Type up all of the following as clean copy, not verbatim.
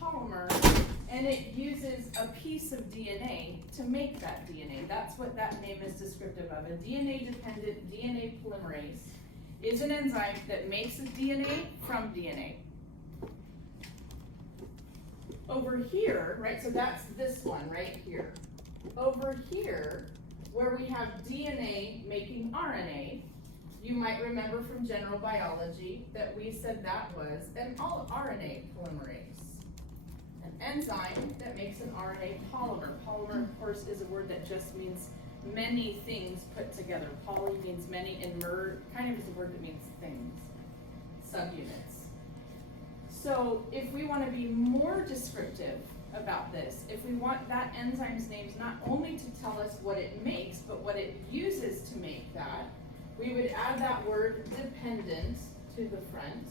polymer, and it uses a piece of DNA to make that DNA. That's what that name is descriptive of. A DNA-dependent DNA polymerase is an enzyme that makes a DNA from DNA. Over here, right, so that's this one right here. Over here, where we have DNA making RNA, you might remember from general biology that we said that was an RNA polymerase. An enzyme that makes an RNA polymer. Polymer, of course, is a word that just means many things put together. Poly means many, and mer kind of is a word that means things, subunits. So if we want to be more descriptive about this, if we want that enzyme's names not only to tell us what it makes, but what it uses to make that, we would add that word dependent to the front.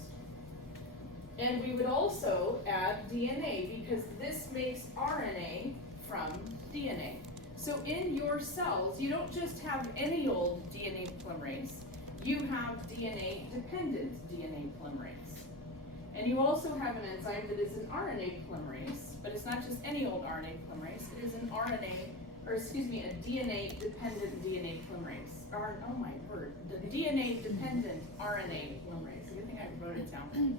And we would also add DNA, because this makes RNA from DNA. So in your cells, you don't just have any old DNA polymerase, you have DNA-dependent DNA polymerase. And you also have an enzyme that is an RNA polymerase, but it's not just any old RNA polymerase, it is an a DNA-dependent DNA polymerase. Oh my word, the DNA-dependent RNA polymerase. Good thing I wrote it down.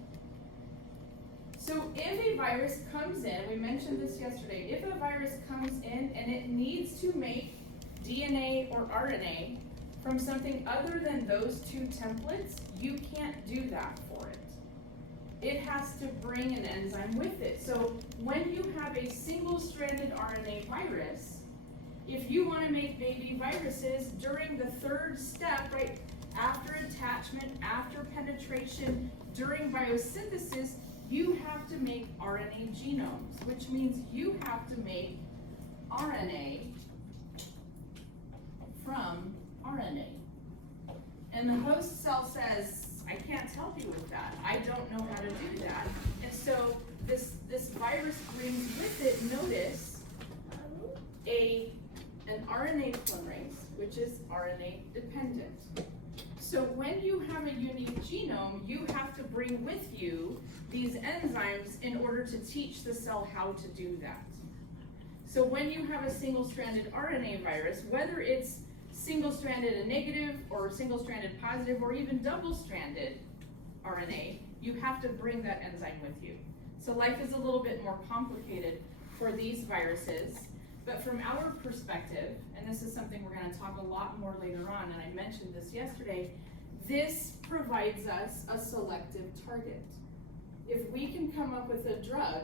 So if a virus comes in, we mentioned this yesterday, if a virus comes in and it needs to make DNA or RNA from something other than those two templates, you can't do that for it. It has to bring an enzyme with it. So when you have a single-stranded RNA virus, if you want to make baby viruses during the third step, right, after attachment, after penetration, during biosynthesis, you have to make RNA genomes, which means you have to make RNA from RNA. And the host cell says, I can't help you with that. I don't know how to do that. And so this virus brings with it, notice, an RNA polymerase, which is RNA dependent. So when you have a unique genome, you have to bring with you these enzymes in order to teach the cell how to do that. So when you have a single-stranded RNA virus, whether it's single-stranded and negative, or single-stranded positive, or even double-stranded RNA, you have to bring that enzyme with you. So life is a little bit more complicated for these viruses, but from our perspective, and this is something we're going to talk a lot more later on, and I mentioned this yesterday, this provides us a selective target. If we can come up with a drug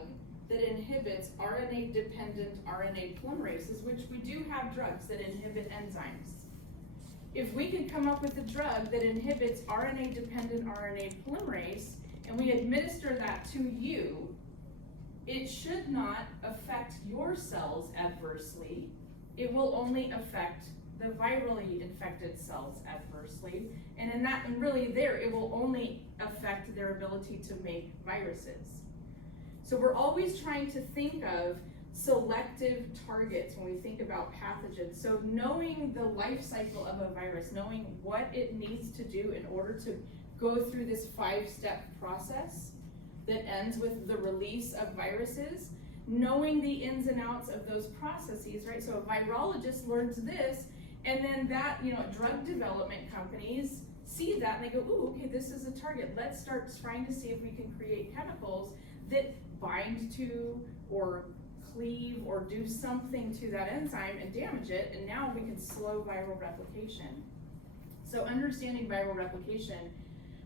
that inhibits RNA-dependent RNA polymerases, which we do have drugs that inhibit enzymes, if we can come up with a drug that inhibits RNA-dependent RNA polymerase, and we administer that to you, it should not affect your cells adversely. It will only affect the virally infected cells adversely. And it will only affect their ability to make viruses. So we're always trying to think of selective targets when we think about pathogens. So knowing the life cycle of a virus, knowing what it needs to do in order to go through this 5-step process that ends with the release of viruses, knowing the ins and outs of those processes, right? So a virologist learns this, and then that, drug development companies see that and they go, ooh, okay, this is a target. Let's start trying to see if we can create chemicals that bind to or cleave or do something to that enzyme and damage it, and now we can slow viral replication. So understanding viral replication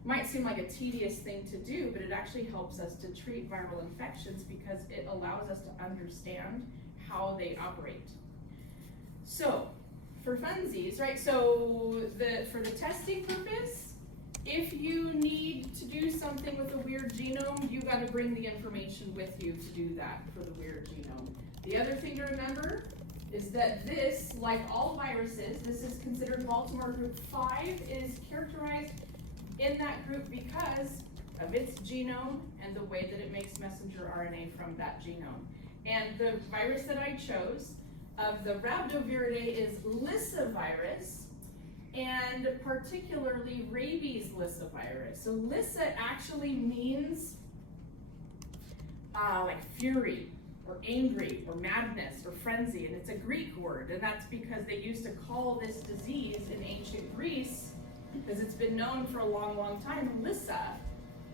might seem like a tedious thing to do, but it actually helps us to treat viral infections because it allows us to understand how they operate. So for funsies, right, so for the testing purpose, if you need to do something with a weird genome, you got to bring the information with you to do that for the weird genome. The other thing to remember is that this, like all viruses, this is considered Baltimore group 5, is characterized in that group because of its genome and the way that it makes messenger RNA from that genome. And the virus that I chose of the Rhabdoviridae is lyssavirus, and particularly rabies lyssavirus. So lyssa actually means like fury, or angry, or madness, or frenzy, and it's a Greek word, and that's because they used to call this disease in ancient Greece, because it's been known for a long, long time, Lyssa.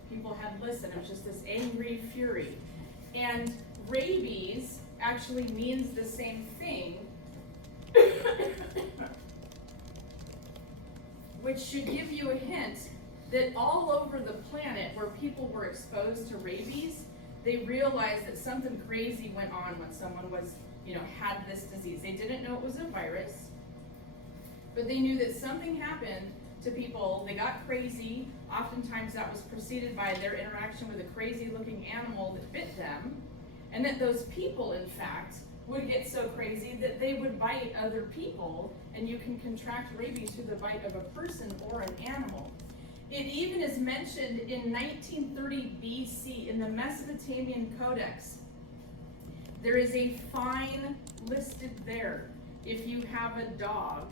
People had Lyssa, and it was just this angry fury. And rabies actually means the same thing, which should give you a hint that all over the planet where people were exposed to rabies, they realized that something crazy went on when someone was, had this disease. They didn't know it was a virus, but they knew that something happened to people. They got crazy. Oftentimes that was preceded by their interaction with a crazy looking animal that bit them, and that those people, in fact, would get so crazy that they would bite other people, and you can contract rabies through the bite of a person or an animal. It even is mentioned in 1930 BC in the Mesopotamian Codex. There is a fine listed there if you have a dog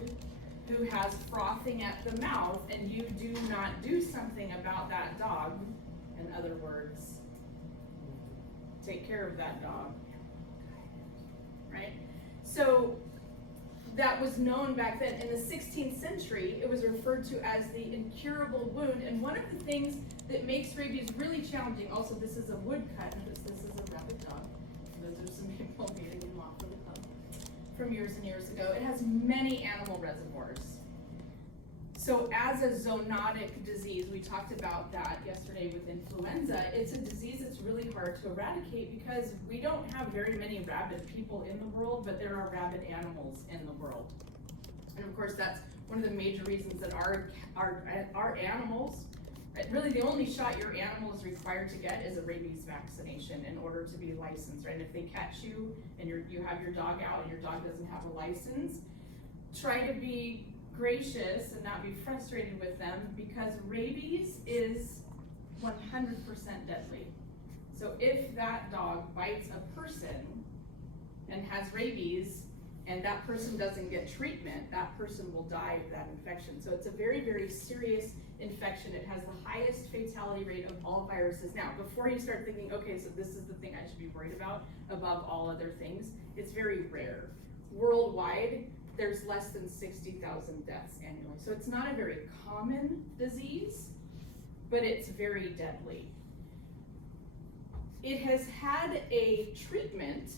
who has frothing at the mouth and you do not do something about that dog. In other words, take care of that dog. Right? So that was known back then. In the 16th century, it was referred to as the incurable wound. And one of the things that makes rabies really challenging, also this is a woodcut, notice this is a rabid dog. Those are some people meeting him off for the pub from years and years ago. It has many animal reservoirs. So as a zoonotic disease, we talked about that yesterday with influenza, it's a disease that's really hard to eradicate because we don't have very many rabid people in the world, but there are rabid animals in the world. And of course, that's one of the major reasons that our animals, really the only shot your animal is required to get is a rabies vaccination in order to be licensed, right? If they catch you and you have your dog out and your dog doesn't have a license, try to be gracious and not be frustrated with them, because rabies is 100% deadly. So if that dog bites a person and has rabies and that person doesn't get treatment, that person will die of that infection. So it's a very, very serious infection. It has the highest fatality rate of all viruses. Now, before you start thinking, okay, so this is the thing I should be worried about above all other things, it's very rare. Worldwide, there's less than 60,000 deaths annually. So it's not a very common disease, but it's very deadly. It has had a treatment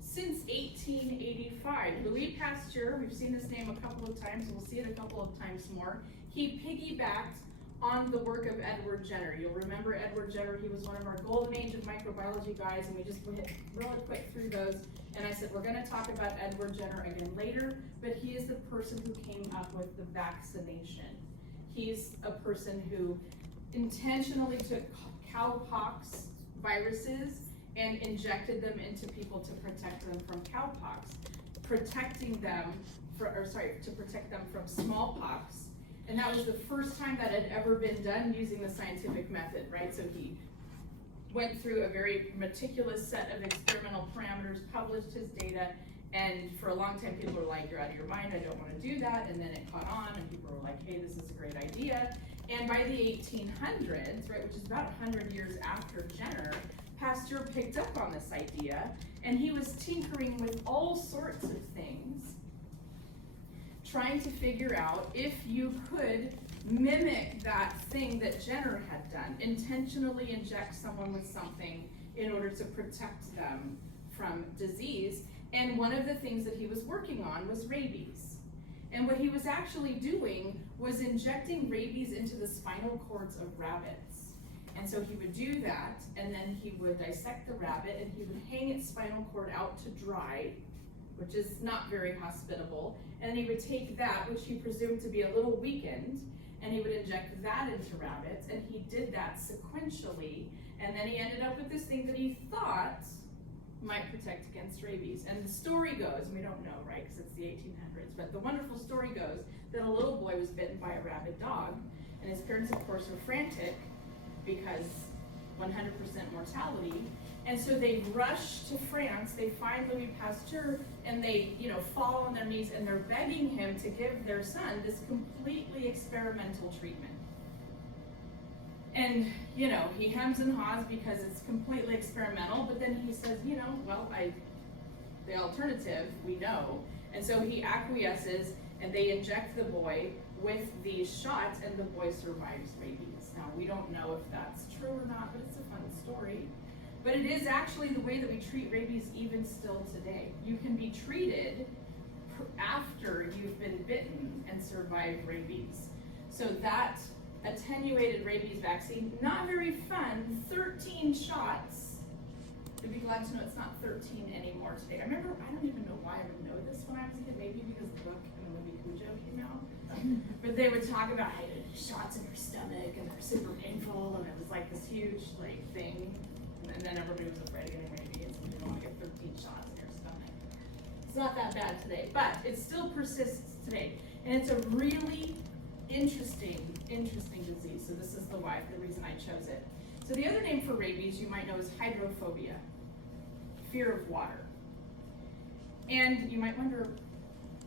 since 1885. Louis Pasteur, we've seen this name a couple of times, and we'll see it a couple of times more. He piggybacked on the work of Edward Jenner. You'll remember Edward Jenner, he was one of our golden age of microbiology guys, and we just went really quick through those. And I said, we're gonna talk about Edward Jenner again later, but he is the person who came up with the vaccination. He's a person who intentionally took cowpox viruses and injected them into people to protect them from cowpox, to protect them from smallpox. And that was the first time that had ever been done using the scientific method, right? So he went through a very meticulous set of experimental parameters, published his data, and for a long time people were like, you're out of your mind, I don't want to do that. And then it caught on, and people were like, hey, this is a great idea. And by the 1800s, right, which is about 100 years after Jenner, Pasteur picked up on this idea, and he was tinkering with all sorts of things, trying to figure out if you could mimic that thing that Jenner had done, intentionally inject someone with something in order to protect them from disease. And one of the things that he was working on was rabies. And what he was actually doing was injecting rabies into the spinal cords of rabbits. And so he would do that, and then he would dissect the rabbit, and he would hang its spinal cord out to dry, which is not very hospitable. And then he would take that, which he presumed to be a little weakened, and he would inject that into rabbits, and he did that sequentially, and then he ended up with this thing that he thought might protect against rabies. And the story goes, and we don't know, right, because it's the 1800s, but the wonderful story goes that a little boy was bitten by a rabid dog, and his parents, of course, were frantic because 100% mortality. And so they rush to France, they find Louis Pasteur, and they, fall on their knees, and they're begging him to give their son this completely experimental treatment. And, he hems and haws because it's completely experimental, but then he says, the alternative, we know. And so he acquiesces, and they inject the boy with these shots, and the boy survives rabies. Now, we don't know if that's true or not, but it's a fun story. But it is actually the way that we treat rabies even still today. You can be treated after you've been bitten and survived rabies. So that attenuated rabies vaccine, not very fun, 13 shots. You'd be glad to know it's not 13 anymore today. I don't even know why I would know this when I was a kid, maybe because the book and the movie Cujo came out. But they would talk about how shots in your stomach and they're super painful, and it was like this huge thing. And then everybody was afraid of getting rabies and they want to get 13 shots in your stomach. It's not that bad today, but it still persists today. And it's a really interesting disease. So this is the reason I chose it. So the other name for rabies you might know is hydrophobia, fear of water. And you might wonder,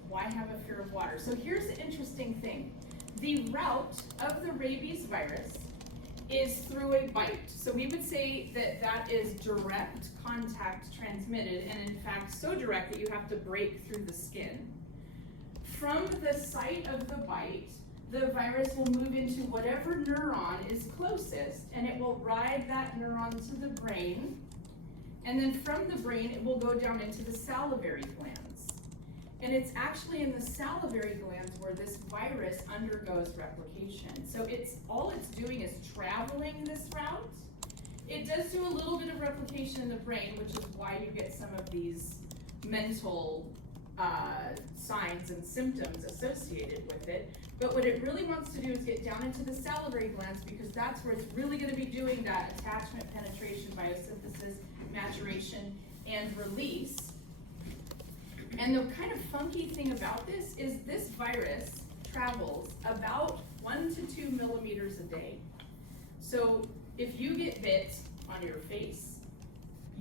why have a fear of water? So here's the interesting thing. The route of the rabies virus is through a bite. So we would say that is direct contact transmitted, and in fact so direct that you have to break through the skin. From the site of the bite, the virus will move into whatever neuron is closest, and it will ride that neuron to the brain, and then from the brain it will go down into the salivary glands. And it's actually in the salivary glands where this virus undergoes replication. So all it's doing is traveling this route. It does do a little bit of replication in the brain, which is why you get some of these mental signs and symptoms associated with it. But what it really wants to do is get down into the salivary glands, because that's where it's really going to be doing that attachment, penetration, biosynthesis, maturation, and release. And the kind of funky thing about this is this virus travels about 1 to 2 millimeters a day. So if you get bit on your face,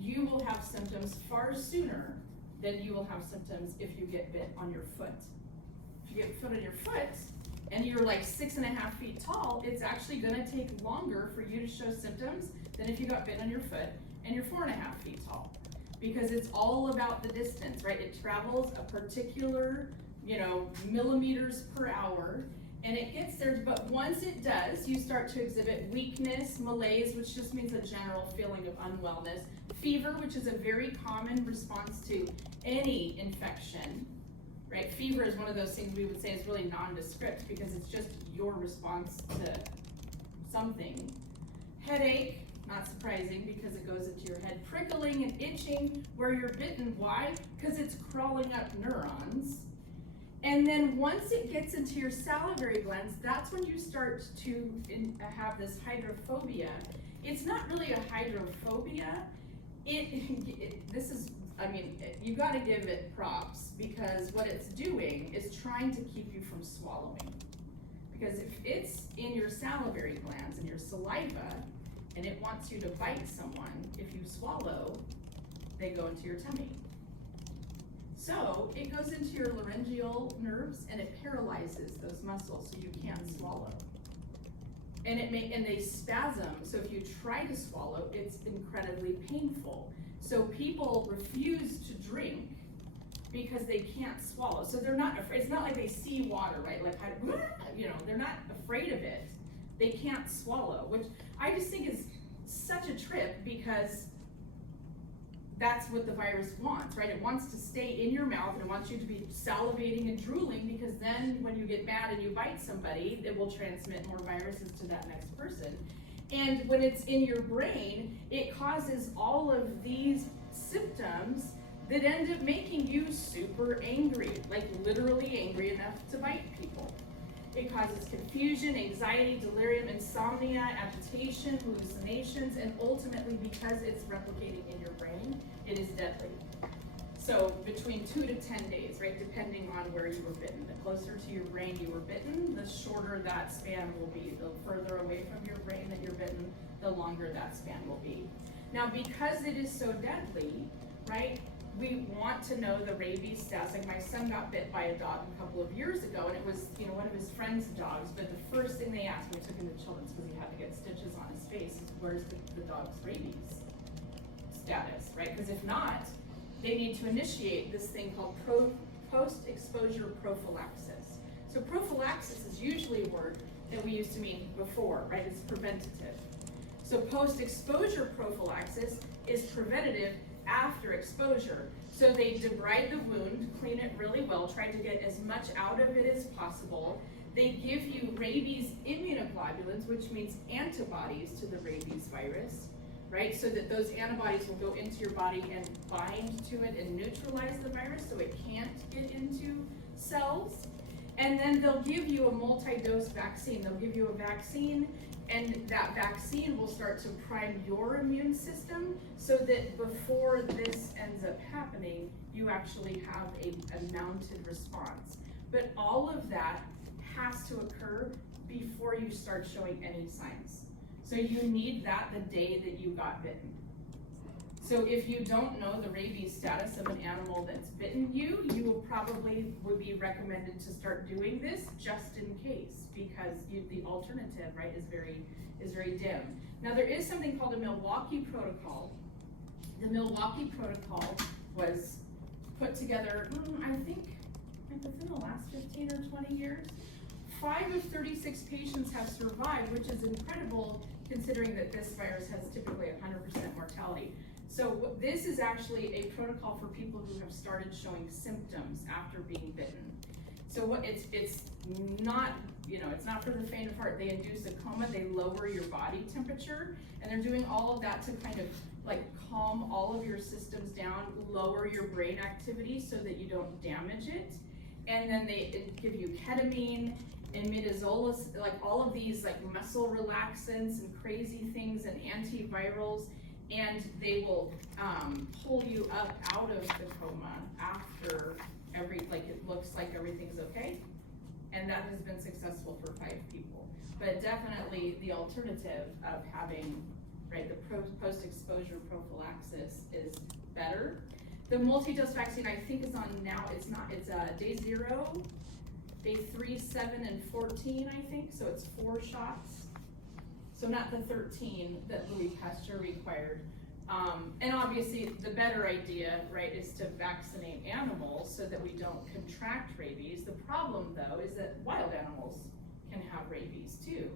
you will have symptoms far sooner than you will have symptoms if you get bit on your foot. If you get bit on your foot and you're like 6.5 feet tall, it's actually gonna take longer for you to show symptoms than if you got bit on your foot and you're 4.5 feet tall. Because it's all about the distance, right? It travels a particular, millimeters per hour, and it gets there, but once it does, you start to exhibit weakness, malaise, which just means a general feeling of unwellness, fever, which is a very common response to any infection, right? Fever is one of those things we would say is really nondescript because it's just your response to something. Headache, not surprising because it goes into your head. Prickling and itching where you're bitten. Why? Because it's crawling up neurons. And then once it gets into your salivary glands, that's when you start to have this hydrophobia. It's not really a hydrophobia. You got to give it props, because what it's doing is trying to keep you from swallowing. Because if it's in your salivary glands and your saliva, and it wants you to bite someone, if you swallow, they go into your tummy. So it goes into your laryngeal nerves and it paralyzes those muscles so you can't swallow. And they spasm, so if you try to swallow, it's incredibly painful. So people refuse to drink because they can't swallow. So they're not afraid. It's not like they see water, right? Like, they're not afraid of it. They can't swallow, which I just think is such a trip, because that's what the virus wants, right? It wants to stay in your mouth, and it wants you to be salivating and drooling, because then when you get mad and you bite somebody, it will transmit more viruses to that next person. And when it's in your brain, it causes all of these symptoms that end up making you super angry, like literally angry enough to bite people. It causes confusion, anxiety, delirium, insomnia, agitation, hallucinations, and ultimately, because it's replicating in your brain, it is deadly. So between 2 to 10 days, right, depending on where you were bitten. The closer to your brain you were bitten, the shorter that span will be. The further away from your brain that you're bitten, the longer that span will be. Now, because it is so deadly, right, we want to know the rabies status. Like my son got bit by a dog a couple of years ago, and it was, you know, one of his friend's dogs, but the first thing they asked when we took him to children's, because he had to get stitches on his face, is where's the dog's rabies status, right? Because if not, they need to initiate this thing called post-exposure prophylaxis. So prophylaxis is usually a word that we used to mean before, right? It's preventative. So post-exposure prophylaxis is preventative after exposure. So they debride the wound, clean it really well, try to get as much out of it as possible. They give you rabies immunoglobulins, which means antibodies to the rabies virus, right? So that those antibodies will go into your body and bind to it and neutralize the virus so it can't get into cells. And then they'll give you a multi-dose vaccine. They'll give you a vaccine, and that vaccine will start to prime your immune system so that before this ends up happening, you actually have a mounted response. But all of that has to occur before you start showing any signs. So you need that the day that you got bitten. So if you don't know the rabies status of an animal that's bitten you, you will probably would be recommended to start doing this just in case, because the alternative, right, is very dim. Now there is something called a Milwaukee Protocol. The Milwaukee Protocol was put together, I think, within the last 15 or 20 years. 5 of 36 patients have survived, which is incredible considering that this virus has typically 100% mortality. So this is actually a protocol for people who have started showing symptoms after being bitten. So what it's not, you know, it's not for the faint of heart. They induce a coma, they lower your body temperature, and they're doing all of that to kind of like calm all of your systems down, lower your brain activity so that you don't damage it. And then they give you ketamine and midazolam, like all of these like muscle relaxants and crazy things and antivirals, and they will pull you up out of the coma after it looks like everything's okay. And that has been successful for 5 people. But definitely the alternative of having, right, the post-exposure prophylaxis is better. The multi-dose vaccine I think is on now, it's day 0, day 3, 7, and 14, I think, so it's 4 shots. So not the 13 that Louis Pasteur required. And obviously the better idea, right, is to vaccinate animals so that we don't contract rabies. The problem though is that wild animals can have rabies too.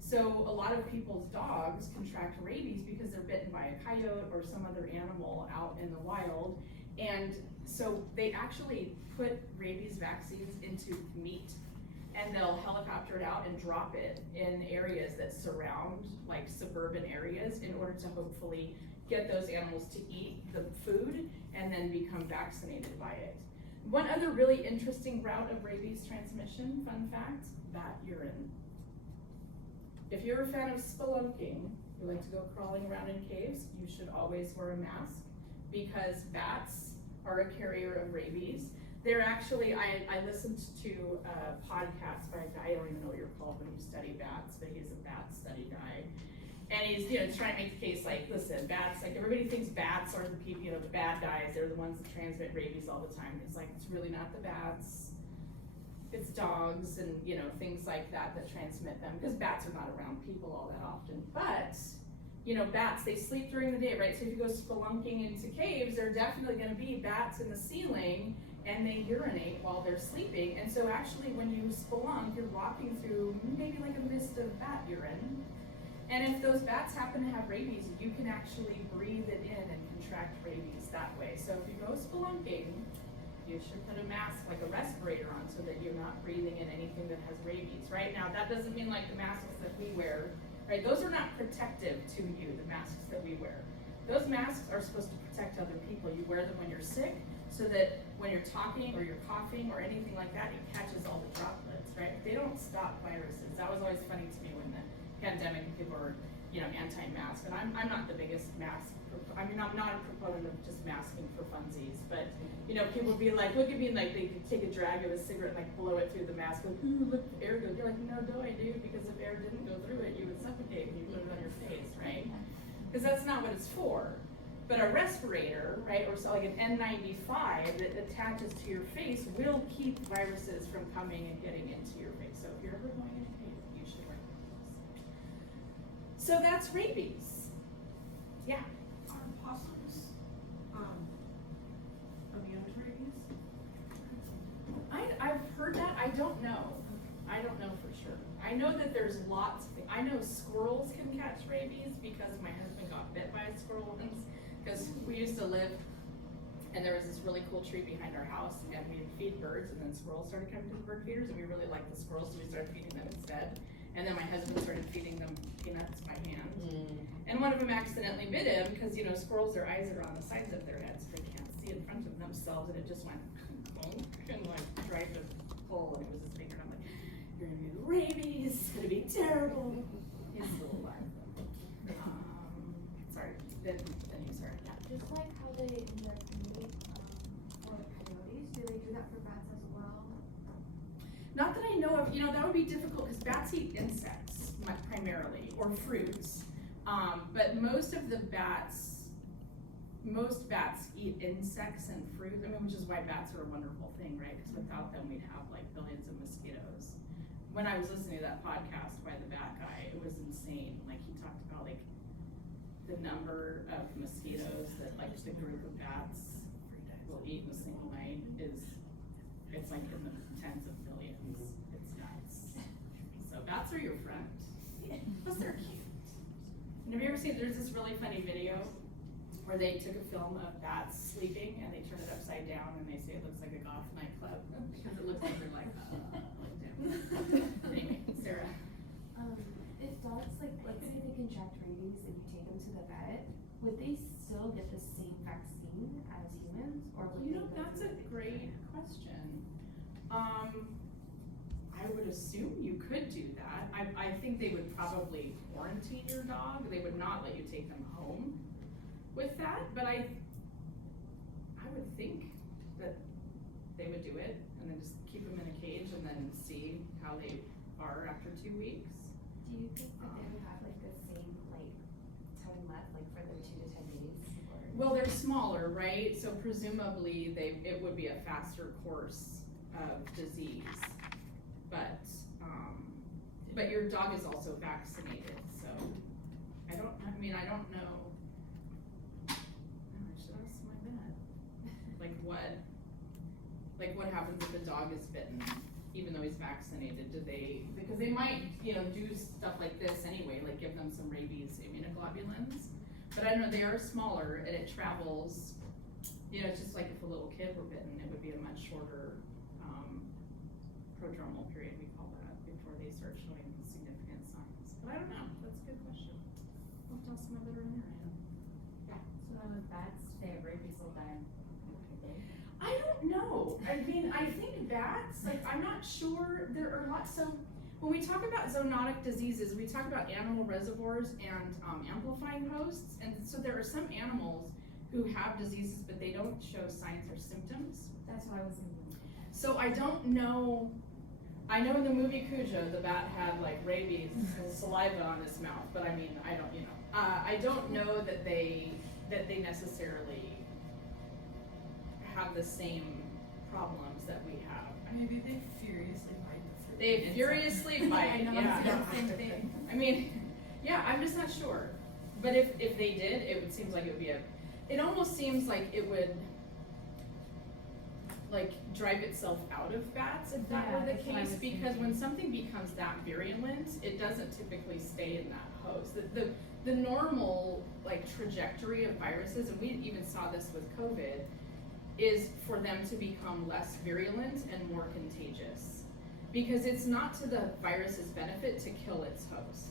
So a lot of people's dogs contract rabies because they're bitten by a coyote or some other animal out in the wild. And so they actually put rabies vaccines into meat, and they'll helicopter it out and drop it in areas that surround like suburban areas in order to hopefully get those animals to eat the food and then become vaccinated by it. One other really interesting route of rabies transmission, fun fact, bat urine. If you're a fan of spelunking, you like to go crawling around in caves, you should always wear a mask because bats are a carrier of rabies. They're actually, I listened to a podcast by a guy, I don't even know what you're called when you study bats, but he's a bat study guy. And he's, you know, trying to make the case like, listen, bats, like everybody thinks bats are the people, you know, the bad guys, they're the ones that transmit rabies all the time. It's like, it's really not the bats, it's dogs and, you know, things like that transmit them, because bats are not around people all that often. But, you know, bats, they sleep during the day, right? So if you go spelunking into caves, there are definitely gonna be bats in the ceiling, and they urinate while they're sleeping. And so actually when you spelunk, you're walking through maybe like a mist of bat urine. And if those bats happen to have rabies, you can actually breathe it in and contract rabies that way. So if you go spelunking, you should put a mask, like a respirator on, so that you're not breathing in anything that has rabies, right? Now that doesn't mean like the masks that we wear, right? Those are not protective to you, the masks that we wear. Those masks are supposed to protect other people. You wear them when you're sick, so that when you're talking or you're coughing or anything like that, it catches all the droplets, right? They don't stop viruses. That was always funny to me when the pandemic and people were, you know, anti-mask. And I'm not the biggest mask, I mean, I'm not a proponent of just masking for funsies, but, you know, people would be like, look at me, and like they could take a drag of a cigarette and like blow it through the mask, like, ooh, look, air goes. You're like, no, I do, because if air didn't go through it, you would suffocate when you put it on your face, right? Because that's not what it's for. But a respirator, right, or so like an N95 that attaches to your face will keep viruses from coming and getting into your face. So if you're ever going into pain, you should wear those. So that's rabies. Yeah. Are possums immune to rabies? I've heard that. I don't know. I don't know for sure. I know that there's lots. I know squirrels can catch rabies because my husband got bit by a squirrel once. Because we used to live, and there was this really cool tree behind our house, and we'd feed birds, and then squirrels started coming to the bird feeders, and we really liked the squirrels, so we started feeding them instead. And then my husband started feeding them peanuts by hand. And one of them accidentally bit him, because squirrels, their eyes are on the sides of their heads, so they can't see in front of themselves, and it just went bonk, and like tried to pull, and it was this big, and I'm like, you're gonna get rabies, it's gonna be terrible. He's still alive. Sorry, then you started. Just like how they inject meat for coyotes, do they do that for bats as well? Not that I know of, that would be difficult because bats eat insects primarily, or fruits. But most bats eat insects and fruit, which is why bats are a wonderful thing, right? Because without them, we'd have like billions of mosquitoes. When I was listening to that podcast by the bat guy, it was insane. Like he talked about like the number of mosquitoes that like the group of bats will eat in a single night it's like in the tens of millions. It's nuts. So bats are your friend. Plus they're cute. And have you ever seen, there's this really funny video where they took a film of bats sleeping and they turn it upside down and they say it looks like a goth nightclub because it looks like they're like anyway, Sarah. If dogs, let's say they contract rabies and you take them to the vet, would they still get the same vaccine as humans, or would they go That's a through great question. I would assume you could do that. I think they would probably quarantine your dog. They would not let you take them home with that, but I would think that they would do it and then just keep them in a cage and then see how they are after 2 weeks. Do you think that they would have the same time left for their 2 to 10 days? Or? Well, they're smaller, right? So presumably it would be a faster course of disease. But your dog is also vaccinated, so I don't know. I should ask my vet. What happens if the dog is bitten, even though he's vaccinated? Because they might, do stuff like this anyway, like give them some rabies immunoglobulins. But I don't know, they are smaller and it travels, it's just like if a little kid were bitten, it would be a much shorter prodromal period, we call that, before they start showing significant signs. But I don't know, that's a good question. I'll have to ask my veterinarian. So then with bats, they have rabies, they'll die. I don't know. I think bats, I'm not sure. There are lots. So when we talk about zoonotic diseases, we talk about animal reservoirs and amplifying hosts. And so there are some animals who have diseases, but they don't show signs or symptoms. That's what I was thinking. So I don't know. I know in the movie Cujo, the bat had rabies and saliva on his mouth, but I don't, I don't know that they necessarily have the same problems that we have. Maybe they furiously bite the fruit. They furiously bite, I know, yeah. it's the same thing. I'm just not sure. But if they did, it seems like it would be it almost seems like it would drive itself out of bats if that were the that's what I case, was because thinking. when something becomes that virulent, it doesn't typically stay in that host. The normal trajectory of viruses, and we even saw this with COVID, is for them to become less virulent and more contagious. Because it's not to the virus's benefit to kill its host.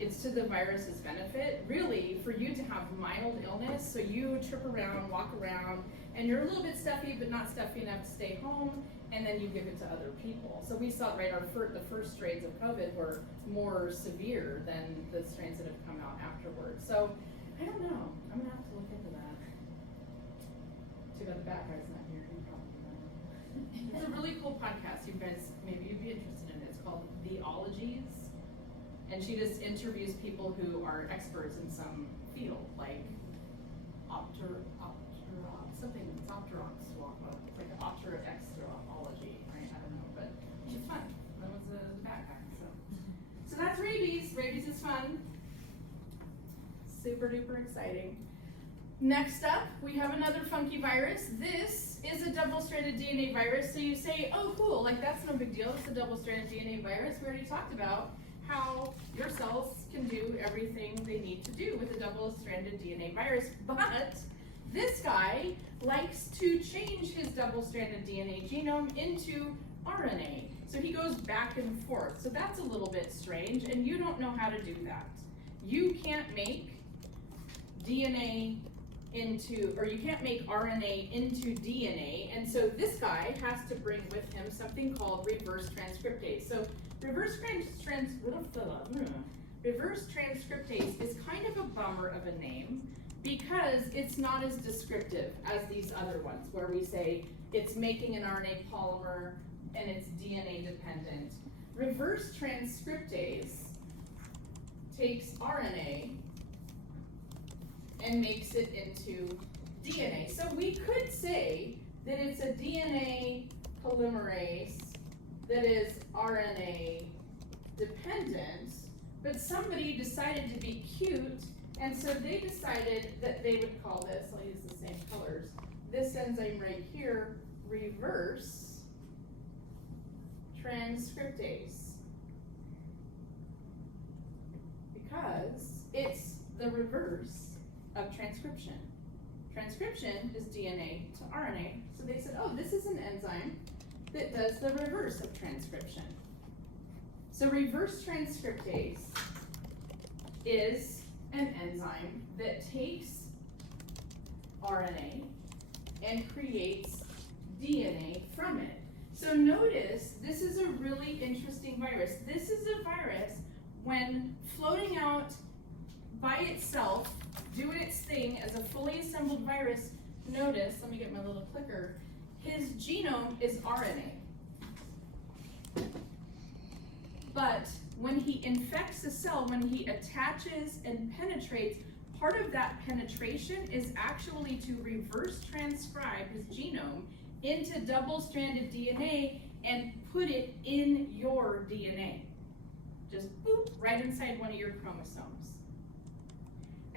It's to the virus's benefit, really, for you to have mild illness, so you trip around, walk around, and you're a little bit stuffy, but not stuffy enough to stay home, and then you give it to other people. So we saw, right, the first strains of COVID were more severe than the strains that have come out afterwards. So, I don't know. I'm gonna have to look into that. Too bad the bat guy's not here. He probably knows. It's a really cool podcast. You guys, maybe you'd be interested in it. It's called The Ologies. And she just interviews people who are experts in some field, something, it's it's like opterexterology, right? I don't know, but it's fun. That was a backpack, so that's rabies. Rabies is fun. Super duper exciting. Next up, we have another funky virus. This is a double-stranded DNA virus. So you say, oh cool, like that's no big deal. It's a double-stranded DNA virus. We already talked about how your cells can do everything they need to do with a double-stranded DNA virus. But this guy likes to change his double-stranded DNA genome into RNA. So he goes back and forth. So that's a little bit strange, and you don't know how to do that. You can't make DNA into, or you can't make RNA into DNA, and so this guy has to bring with him something called reverse transcriptase. So reverse transcriptase is kind of a bummer of a name because it's not as descriptive as these other ones where we say it's making an RNA polymer and it's DNA dependent. Reverse transcriptase takes RNA and makes it into DNA. So we could say that it's a DNA polymerase that is RNA dependent, but somebody decided to be cute, and so they decided that they would call this, I'll use the same colors, this enzyme right here, reverse transcriptase, because it's the reverse of transcription. Transcription is DNA to RNA, so they said, oh, this is an enzyme that does the reverse of transcription. So reverse transcriptase is an enzyme that takes RNA and creates DNA from it. So notice, this is a really interesting virus. This is a virus when floating out by itself, doing its thing as a fully assembled virus. Notice, let me get my little clicker, his genome is RNA. But when he infects a cell, when he attaches and penetrates, part of that penetration is actually to reverse transcribe his genome into double-stranded DNA and put it in your DNA. Just boop, right inside one of your chromosomes.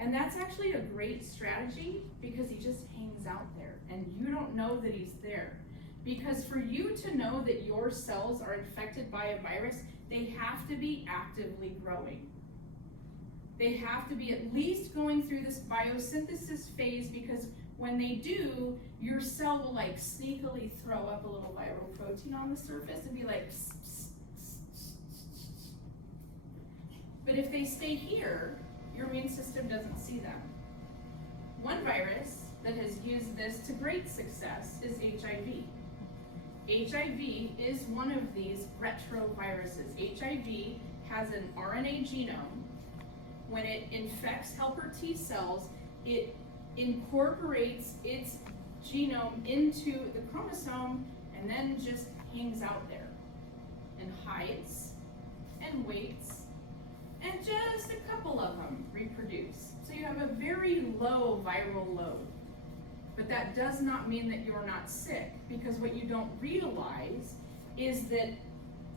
And that's actually a great strategy because he just hangs out there and you don't know that he's there. Because for you to know that your cells are infected by a virus, they have to be actively growing. They have to be at least going through this biosynthesis phase, because when they do, your cell will like sneakily throw up a little viral protein on the surface and be like, pss, pss, pss, pss, pss. But if they stay here, your immune system doesn't see them. One virus that has used this to great success is HIV. HIV is one of these retroviruses. HIV has an RNA genome. When it infects helper T cells, it incorporates its genome into the chromosome and then just hangs out there and hides and waits, and just a couple of them reproduce. So you have a very low viral load. But that does not mean that you're not sick, because what you don't realize is that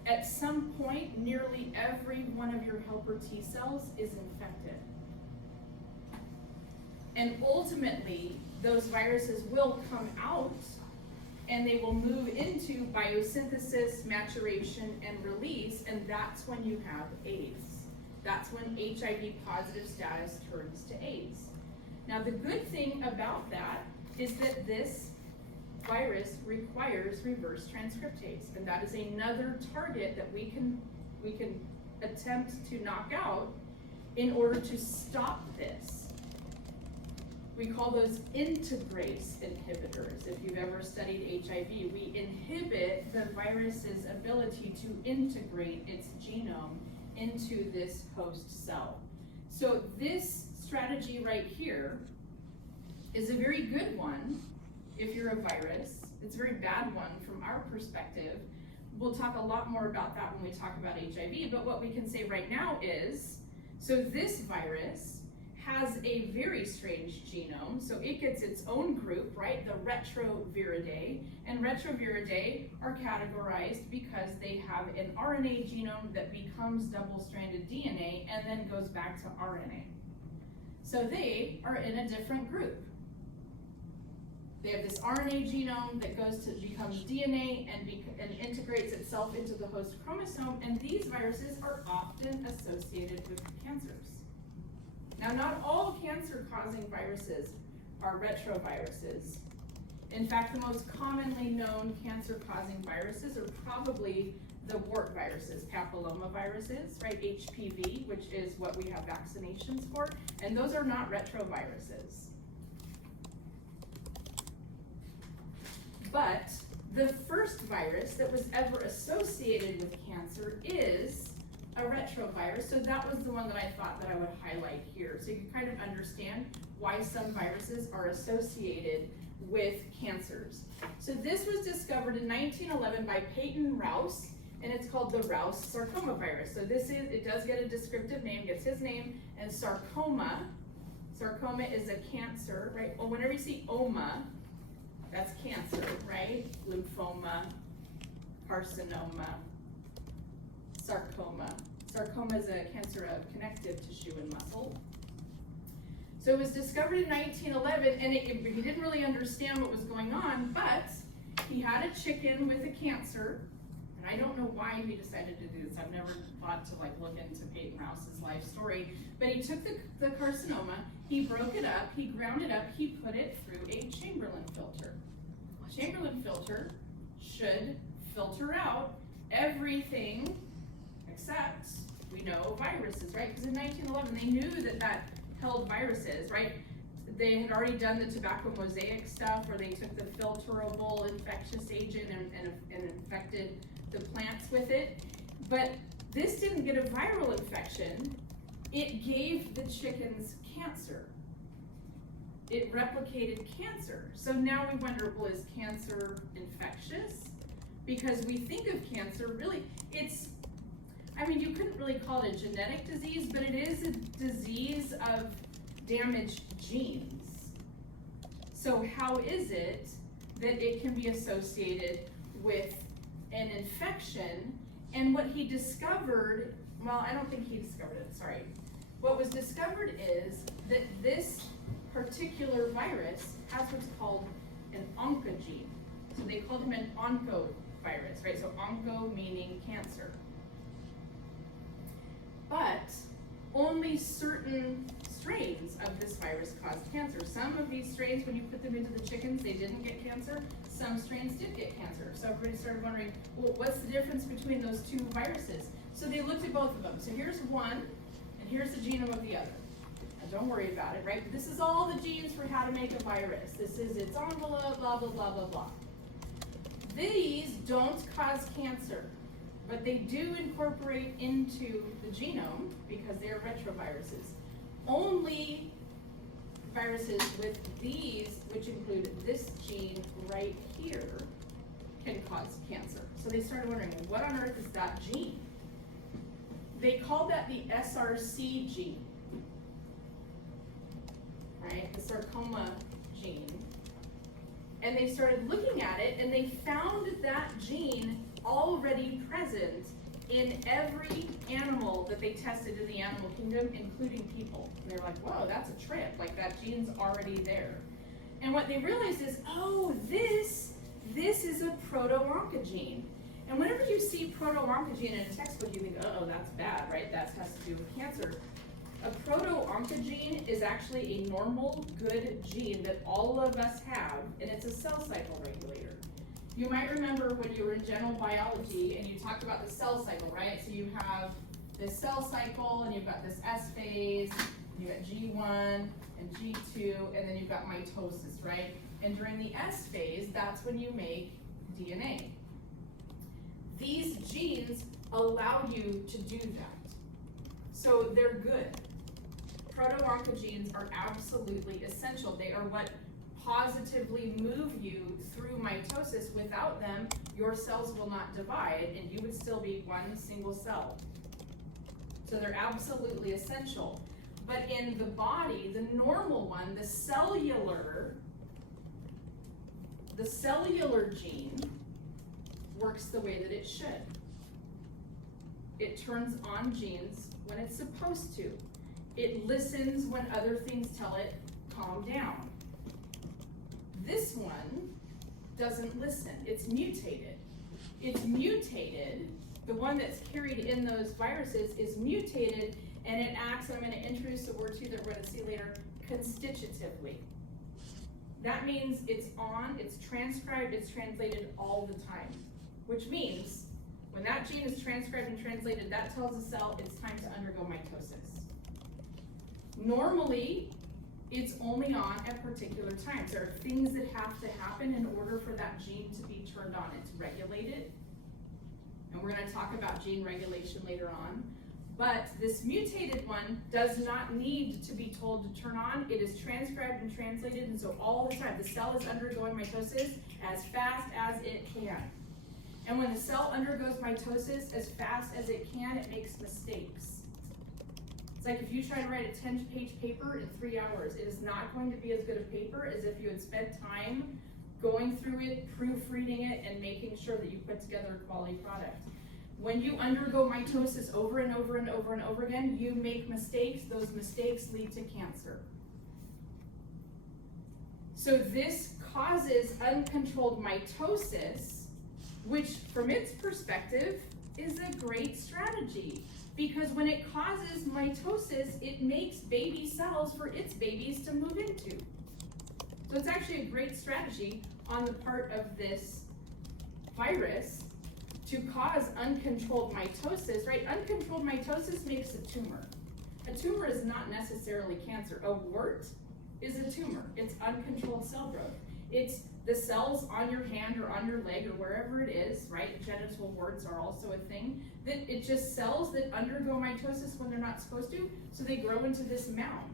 at some point, nearly every one of your helper T cells is infected. And ultimately, those viruses will come out and they will move into biosynthesis, maturation, and release, and that's when you have AIDS. That's when HIV positive status turns to AIDS. Now, the good thing about that is that this virus requires reverse transcriptase, and that is another target that we can attempt to knock out in order to stop this. We call those integrase inhibitors. If you've ever studied HIV, we inhibit the virus's ability to integrate its genome into this host cell. So this strategy right here is a very good one if you're a virus. It's a very bad one from our perspective. We'll talk a lot more about that when we talk about HIV, but what we can say right now is, so this virus has a very strange genome, so it gets its own group, right, the Retroviridae, and Retroviridae are categorized because they have an RNA genome that becomes double-stranded DNA and then goes back to RNA. So they are in a different group. They have this RNA genome that becomes DNA and integrates itself into the host chromosome, and these viruses are often associated with cancers. Now, not all cancer-causing viruses are retroviruses. In fact, the most commonly known cancer-causing viruses are probably the wart viruses, papillomaviruses, right? HPV, which is what we have vaccinations for, and those are not retroviruses. But the first virus that was ever associated with cancer is a retrovirus, so that was the one that I thought that I would highlight here. So you can kind of understand why some viruses are associated with cancers. So this was discovered in 1911 by Peyton Rouse, and it's called the Rouse sarcoma virus. So it does get a descriptive name, gets his name, and sarcoma is a cancer, right? Well, whenever you see oma, that's cancer, right? Lymphoma, carcinoma, sarcoma. Sarcoma is a cancer of connective tissue and muscle. So it was discovered in 1911, and he didn't really understand what was going on, but he had a chicken with a cancer, and I don't know why he decided to do this. I've never thought to look into Peyton Rouse's life story, but he took the carcinoma, he broke it up, he ground it up, he put it through a Chamberlain filter. A Chamberlain filter should filter out everything except, we know, viruses, right? Because in 1911, they knew that held viruses, right? They had already done the tobacco mosaic stuff where they took the filterable infectious agent and infected the plants with it. But this didn't get a viral infection. It gave the chickens cancer. It replicated cancer. So now we wonder, well, is cancer infectious? Because we think of cancer, really, you couldn't really call it a genetic disease, but it is a disease of damaged genes. So how is it that it can be associated with an infection? And what he discovered, well, I don't think he discovered it, sorry. What was discovered is that this particular virus has what's called an oncogene. So they called him an oncovirus, right? So onco meaning cancer. But only certain strains of this virus caused cancer. Some of these strains, when you put them into the chickens, they didn't get cancer. Some strains did get cancer. So everybody started wondering, well, what's the difference between those two viruses? So they looked at both of them. So here's one, and here's the genome of the other. Now don't worry about it, right? This is all the genes for how to make a virus. This is its envelope, blah, blah, blah, blah, blah. These don't cause cancer, but they do incorporate into the genome because they are retroviruses. Only viruses with these, which include this gene right here, can cause cancer. So they started wondering, what on earth is that gene? They called that the SRC gene, right? The sarcoma gene. And they started looking at it, and they found that gene already present in every animal that they tested in the animal kingdom, including people. And they're like, whoa, that's a trip, like that gene's already there. And what they realized is, oh, this is a proto-oncogene. And whenever you see proto-oncogene in a textbook, you think, oh, that's bad, right? That has to do with cancer. A proto-oncogene is actually a normal, good gene that all of us have, and it's a cell cycle regulator. You might remember when you were in general biology and you talked about the cell cycle, right? So you have this cell cycle, and you've got this S phase, and you've got G1 and G2, and then you've got mitosis, right? And during the S phase, that's when you make DNA. These genes allow you to do that. So they're good. Proto-oncogenes are absolutely essential. They are what positively move you through mitosis. Without them, your cells will not divide and you would still be one single cell. So they're absolutely essential. But in the body, the normal one, the cellular gene works the way that it should. It turns on genes when it's supposed to. It listens when other things tell it, calm down. This one doesn't listen. It's mutated. It's mutated. The one that's carried in those viruses is mutated, and it acts, I'm going to introduce a word to you that we're going to see later, constitutively. That means it's on, it's transcribed, it's translated all the time. Which means, when that gene is transcribed and translated, that tells the cell it's time to undergo mitosis. Normally, it's only on at particular times. There are things that have to happen in order for that gene to be turned on. It's regulated. And we're going to talk about gene regulation later on. But this mutated one does not need to be told to turn on. It is transcribed and translated, and so all the time, the cell is undergoing mitosis as fast as it can. And when the cell undergoes mitosis as fast as it can, it makes mistakes. It's like if you try to write a 10-page paper in 3 hours, it is not going to be as good a paper as if you had spent time going through it, proofreading it, and making sure that you put together a quality product. When you undergo mitosis over and over and over and over again, you make mistakes. Those mistakes lead to cancer. So this causes uncontrolled mitosis, which from its perspective is a great strategy. Because when it causes mitosis, it makes baby cells for its babies to move into. So it's actually a great strategy on the part of this virus to cause uncontrolled mitosis, right? Uncontrolled mitosis makes a tumor. A tumor is not necessarily cancer. A wart is a tumor. It's uncontrolled cell growth. It's the cells on your hand or on your leg or wherever it is, right? Genital warts are also a thing. That it's just cells that undergo mitosis when they're not supposed to, so they grow into this mound.